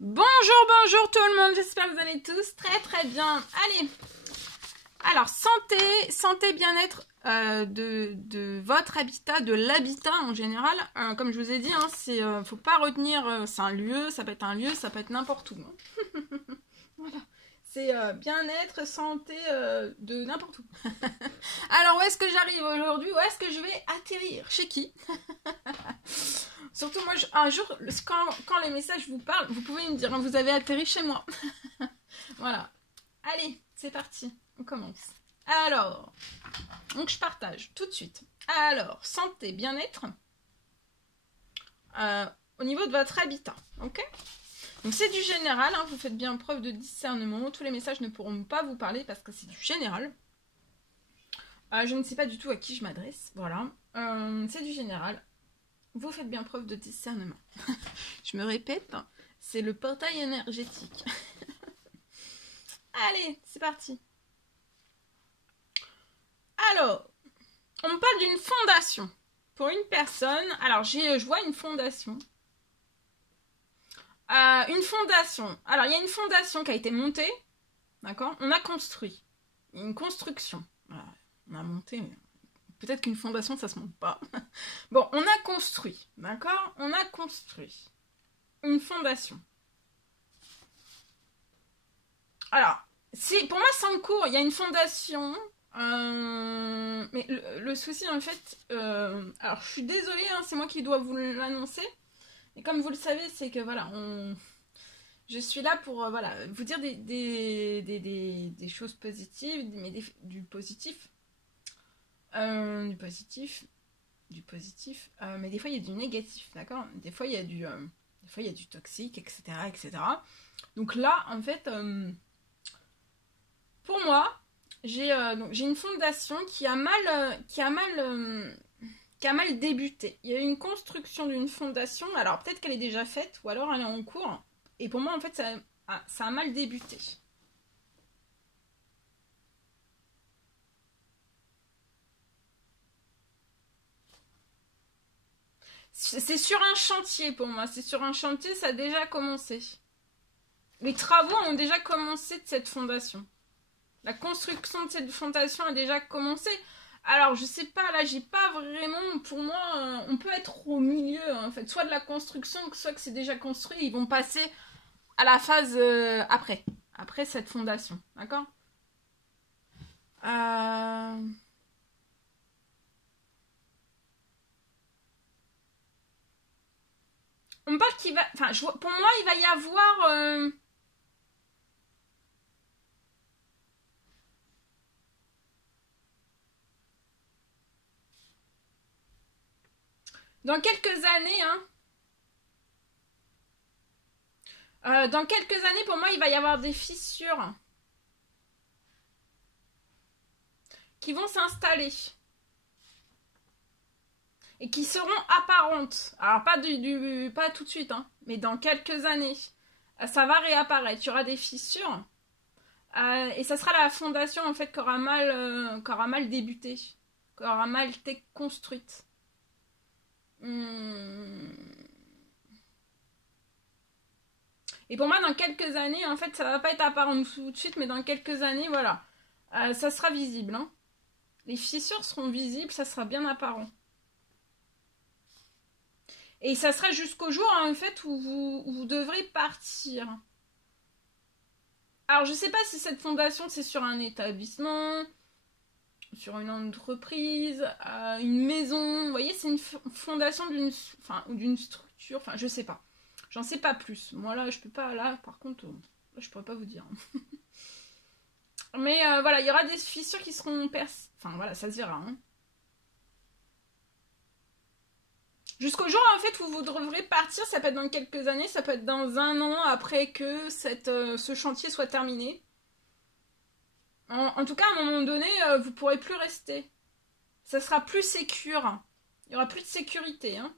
Bonjour tout le monde, j'espère que vous allez tous très bien. Allez, alors santé, bien-être de votre habitat, de l'habitat en général. Comme je vous ai dit, hein, faut pas retenir, c'est un lieu, ça peut être un lieu, ça peut être n'importe où. Hein. Voilà, c'est bien-être, santé de n'importe où. Alors où est-ce que j'arrive aujourd'hui? Où est-ce que je vais atterrir? Chez qui? Surtout moi, un jour, quand les messages vous parlent, vous pouvez me dire, hein, vous avez atterri chez moi. Voilà. Allez, c'est parti. On commence. Alors, donc je partage tout de suite. Alors, santé, bien-être, au niveau de votre habitat, ok? Donc c'est du général, hein, vous faites bien preuve de discernement. Tous les messages ne pourront pas vous parler parce que c'est du général. Je ne sais pas du tout à qui je m'adresse, voilà. C'est du général. Vous faites bien preuve de discernement. Je me répète, c'est le portail énergétique. Allez, c'est parti. Alors, on me parle d'une fondation. Pour une personne, alors je vois une fondation. Une fondation. Alors, il y a une fondation qui a été montée. D'accord? On a construit. Une construction. Voilà. On a monté, mais peut-être qu'une fondation, ça se monte pas. Bon, on a construit. D'accord? On a construit une fondation. Alors, pour moi, c'est en cours. Il y a une fondation. Mais le souci, en fait... alors, je suis désolée, hein, c'est moi qui dois vous l'annoncer. Et comme vous le savez, c'est que, voilà, je suis là pour voilà, vous dire des choses positives, mais du positif. Du positif. Mais des fois, il y a du négatif, d'accord? Des fois, il y a du toxique, etc. Donc là, en fait... pour moi, j'ai une fondation qui a mal débuté. Il y a eu une construction d'une fondation, alors peut-être qu'elle est déjà faite, ou alors elle est en cours. Et pour moi, en fait, ça a mal débuté. C'est sur un chantier pour moi, c'est sur un chantier, ça a déjà commencé. Les travaux ont déjà commencé de cette fondation. La construction de cette fondation a déjà commencé. Alors, je sais pas, là, j'ai pas vraiment... Pour moi, on peut être au milieu, en fait. Soit de la construction, soit que c'est déjà construit. Ils vont passer à la phase après. Après cette fondation. D'accord? On me parle qu'il va... Enfin, pour moi, il va y avoir... Dans quelques années, dans quelques années, pour moi, il va y avoir des fissures qui vont s'installer et qui seront apparentes. Alors, pas tout de suite, hein, mais dans quelques années, ça va réapparaître. Il y aura des fissures et ça sera la fondation, en fait, qui aura mal débuté, qui aura mal été construite. Et pour moi, dans quelques années, en fait, ça va pas être apparent tout de suite, mais dans quelques années, voilà, ça sera visible. Hein. Les fissures seront visibles, ça sera bien apparent. Et ça sera jusqu'au jour, en fait, où vous devrez partir. Alors, je sais pas si cette fondation, c'est sur un établissement, sur une entreprise, une maison. Vous voyez, c'est une fondation d'une structure. Enfin, je sais pas. J'en sais pas plus. Moi, là, je peux pas... Là, par contre, là, je pourrais pas vous dire. Mais voilà, il y aura des fissures qui seront Enfin, voilà, ça se verra. Hein. Jusqu'au jour, en fait, où vous devrez partir, ça peut être dans quelques années, ça peut être dans 1 an après que ce chantier soit terminé. En tout cas, à un moment donné, vous ne pourrez plus rester. Ça sera plus sécure. Il n'y aura plus de sécurité. Hein.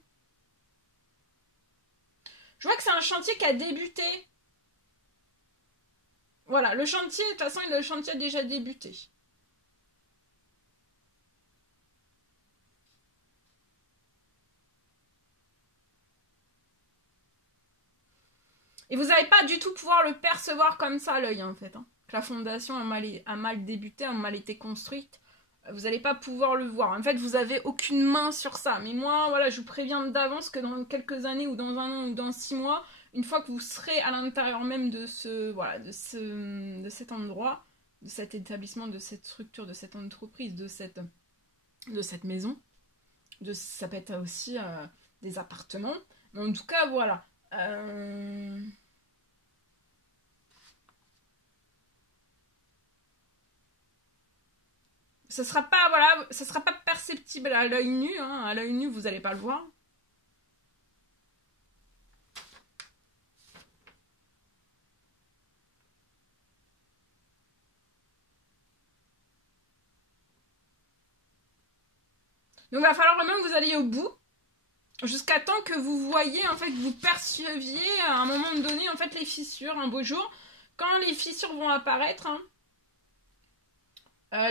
Je vois que c'est un chantier qui a débuté. Voilà, le chantier, de toute façon, le chantier a déjà débuté. Et vous n'allez pas du tout pouvoir le percevoir comme ça à l'œil, en fait. Hein. Que la fondation a mal débuté, a mal été construite. Vous n'allez pas pouvoir le voir. En fait, vous n'avez aucune main sur ça. Mais moi, voilà, je vous préviens d'avance que dans quelques années, ou dans un an, ou dans 6 mois, une fois que vous serez à l'intérieur même de de cet endroit, de cet établissement, de cette structure, de cette entreprise, de cette maison, ça peut être aussi des appartements. Mais en tout cas, voilà. Ça sera pas perceptible à l'œil nu. Hein. À l'œil nu, vous n'allez pas le voir. Donc, il va falloir vraiment que vous alliez au bout. Jusqu'à temps que vous voyez, en fait, que vous perceviez à un moment donné, en fait, les fissures, un beau jour. Quand les fissures vont apparaître, hein,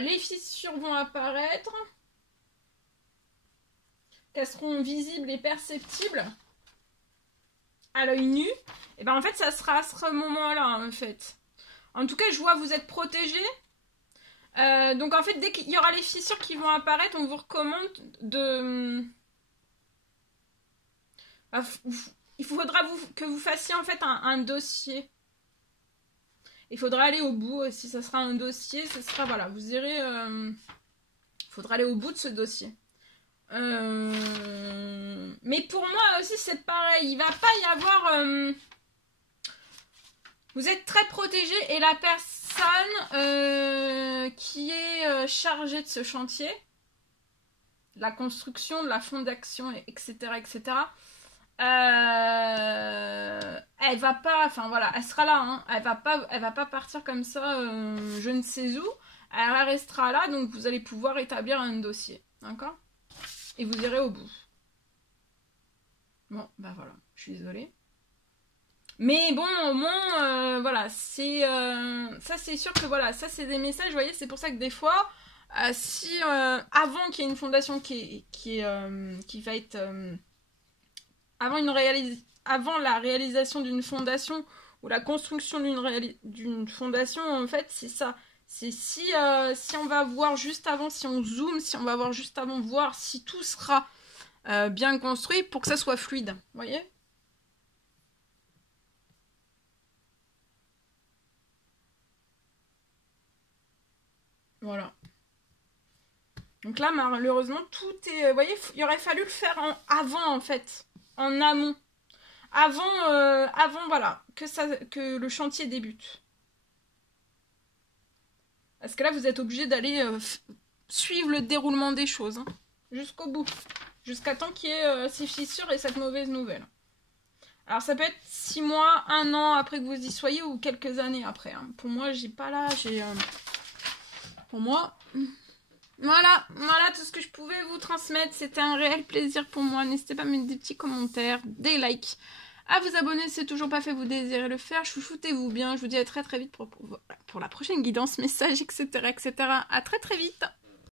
les fissures vont apparaître, qu'elles seront visibles et perceptibles à l'œil nu, et ben en fait, ça sera à ce moment-là, en fait. En tout cas, je vois vous êtes protégés. Donc, en fait, dès qu'il y aura les fissures qui vont apparaître, on vous recommande de... Il faudra que vous fassiez en fait un dossier. Il faudra aller au bout aussi. Ça sera un dossier. Ça sera, voilà, vous irez... Il faudra aller au bout de ce dossier. Mais pour moi aussi, c'est pareil. Il va pas y avoir... Vous êtes très protégé et la personne qui est chargée de ce chantier, de la construction, de la fondation, etc., etc., elle va pas, enfin voilà, elle sera là, hein, elle va pas partir comme ça, je ne sais où, elle restera là, donc vous allez pouvoir établir un dossier, d'accord? Et vous irez au bout. Bon, bah voilà, je suis désolée. Mais bon, au moins, voilà, c'est... ça, c'est sûr que, voilà, ça, c'est des messages, vous voyez, c'est pour ça que des fois, si, avant qu'il y ait une fondation qui va être... avant la réalisation d'une fondation, ou la construction d'une fondation, en fait, c'est ça. C'est si on va voir juste avant, si on zoome, si on va voir juste avant, voir si tout sera bien construit pour que ça soit fluide, vous voyez ? Voilà. Donc là, malheureusement, tout est... Vous voyez, il aurait fallu le faire avant, en fait. En amont. Avant voilà, que le chantier débute. Parce que là, vous êtes obligé d'aller suivre le déroulement des choses. Hein, jusqu'au bout. Jusqu'à temps qu'il y ait ces fissures et cette mauvaise nouvelle. Alors, ça peut être 6 mois, 1 an après que vous y soyez ou quelques années après. Hein. Pour moi, j'ai pas là, pour moi... Voilà tout ce que je pouvais vous transmettre. C'était un réel plaisir pour moi. N'hésitez pas à mettre des petits commentaires, des likes, à vous abonner si c'est toujours pas fait, vous désirez le faire. Chouchoutez-vous bien. Je vous dis à très très vite pour la prochaine guidance, message, etc. etc. À très très vite.